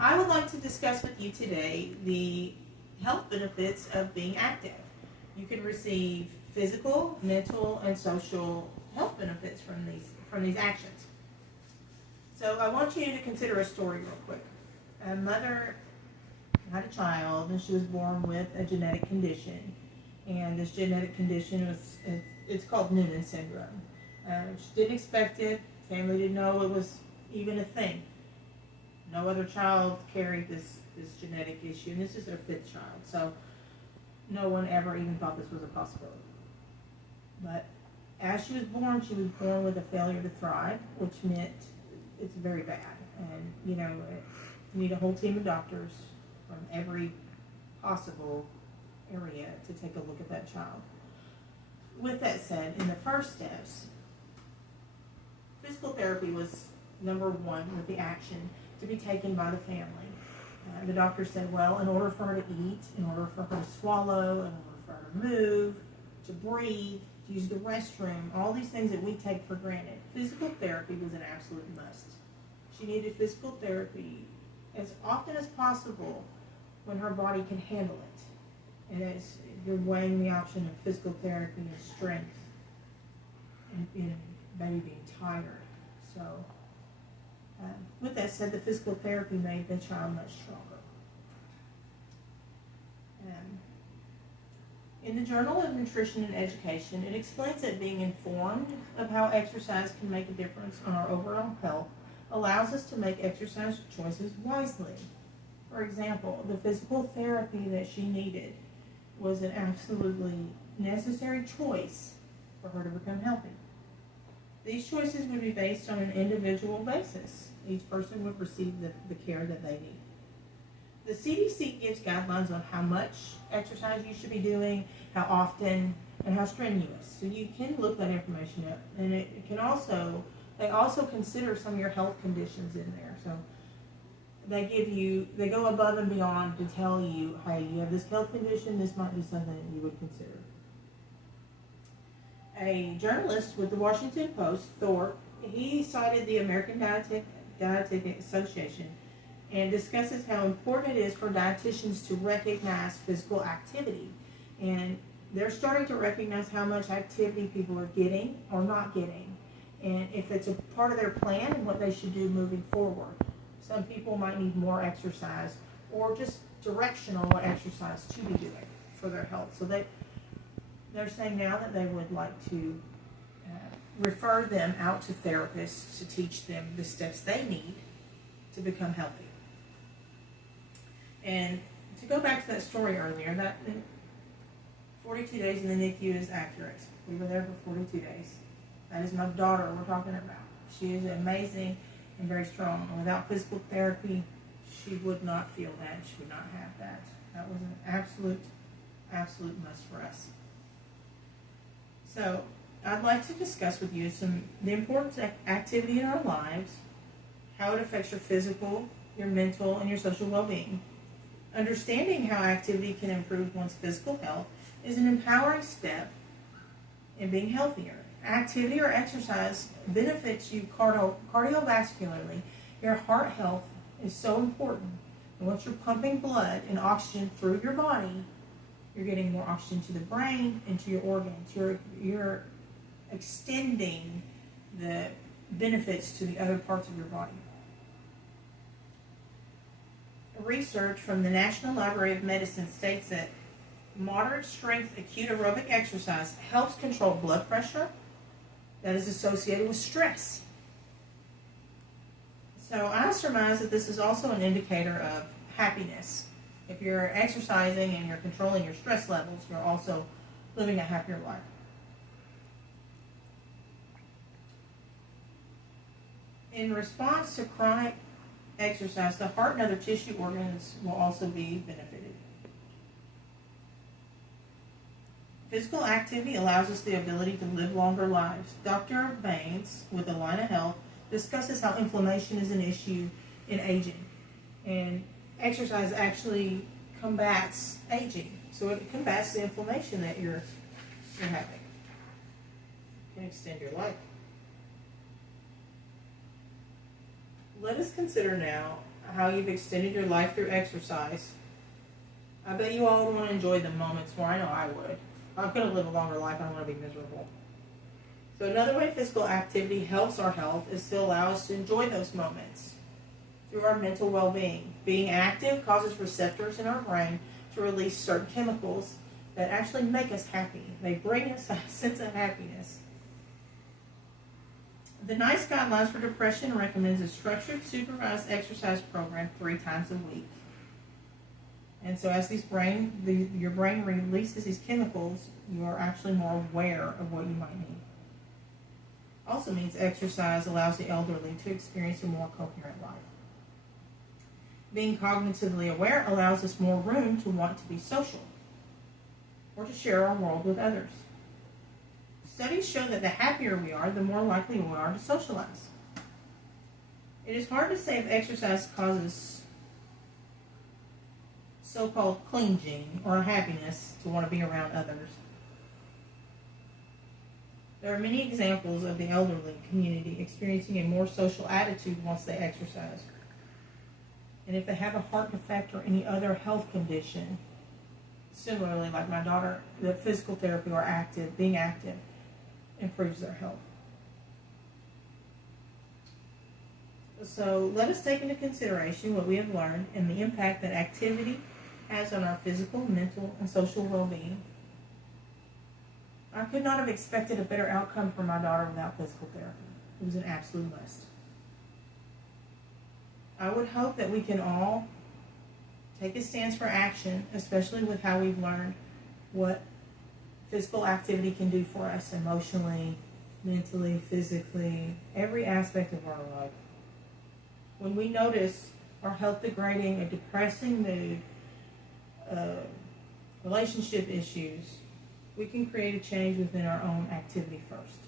I would like to discuss with you today the health benefits of being active. You can receive physical, mental, and social health benefits from these actions. So I want you to consider a story real quick. A mother had a child, and she was born with a genetic condition, and this genetic condition it's called Noonan syndrome. She didn't expect it. Family didn't know it was even a thing. No other child carried this genetic issue, and this is their fifth child. So no one ever even thought this was a possibility. But as she was born with a failure to thrive, which meant it's very bad. And you need a whole team of doctors from every possible area to take a look at that child. With that said, in the first steps, physical therapy was number one with the action to be taken by the family. The doctor said, well, in order for her to eat, in order for her to swallow, in order for her to move, to breathe, to use the restroom, all these things that we take for granted, physical therapy was an absolute must. She needed physical therapy as often as possible when her body can handle it. And as you're weighing the option of physical therapy and strength and maybe being tired. So with that said, the physical therapy made the child much stronger. In the Journal of Nutrition and Education, it explains that being informed of how exercise can make a difference on our overall health allows us to make exercise choices wisely. For example, the physical therapy that she needed was an absolutely necessary choice for her to become healthy. These choices would be based on an individual basis. Each person would receive the care that they need. The CDC gives guidelines on how much exercise you should be doing, how often, and how strenuous. So you can look that information up. And they also consider some of your health conditions in there. So they go above and beyond to tell you, hey, you have this health condition, this might be something that you would consider. A journalist with the Washington Post, Thorpe, he cited the American Dietetic Association and discusses how important it is for dietitians to recognize physical activity. And they're starting to recognize how much activity people are getting or not getting, and if it's a part of their plan and what they should do moving forward. Some people might need more exercise or just directional what exercise to be doing for their health. So they're saying now that they would like to refer them out to therapists to teach them the steps they need to become healthy. And to go back to that story earlier, that 42 days in the NICU is accurate. We were there for 42 days. That is my daughter we're talking about. She is amazing and very strong. And without physical therapy, she would not feel that. She would not have that. That was an absolute must for us. So I'd like to discuss with you the importance of activity in our lives, how it affects your physical, your mental, and your social well-being. Understanding how activity can improve one's physical health is an empowering step in being healthier. Activity or exercise benefits you cardiovascularly. Your heart health is so important. And once you're pumping blood and oxygen through your body, you're getting more oxygen to the brain and to your organs. You're extending the benefits to the other parts of your body. Research from the National Library of Medicine states that moderate strength acute aerobic exercise helps control blood pressure that is associated with stress. So I surmise that this is also an indicator of happiness. If you're exercising and you're controlling your stress levels, you're also living a happier life. In response to chronic exercise, the heart and other tissue organs will also be benefited. Physical activity allows us the ability to live longer lives. Dr. Baines with Allina Health discusses how inflammation is an issue in aging. And exercise actually combats aging. So it combats the inflammation that you're having. It can extend your life. Let us consider now how you've extended your life through exercise. I bet you all want to enjoy the moments more. I know I would. If I could have lived a longer life, I don't want to be miserable. So another way physical activity helps our health is to allow us to enjoy those moments through our mental well-being. Being active causes receptors in our brain to release certain chemicals that actually make us happy. They bring us a sense of happiness. The NICE Guidelines for Depression recommends a structured, supervised exercise program 3 times a week. And so as your brain releases these chemicals, you are actually more aware of what you might need. Also means exercise allows the elderly to experience a more coherent life. Being cognitively aware allows us more room to want to be social or to share our world with others. Studies show that the happier we are, the more likely we are to socialize. It is hard to say if exercise causes so-called clinging or happiness to want to be around others. There are many examples of the elderly community experiencing a more social attitude once they exercise. And if they have a heart defect or any other health condition, similarly, like my daughter, the physical therapy or being active improves their health. So let us take into consideration what we have learned and the impact that activity has on our physical, mental, and social well-being. I could not have expected a better outcome for my daughter without physical therapy. It was an absolute must. I would hope that we can all take a stance for action, especially with how we've learned what physical activity can do for us emotionally, mentally, physically, every aspect of our life. When we notice our health degrading, a depressing mood, relationship issues, we can create a change within our own activity first.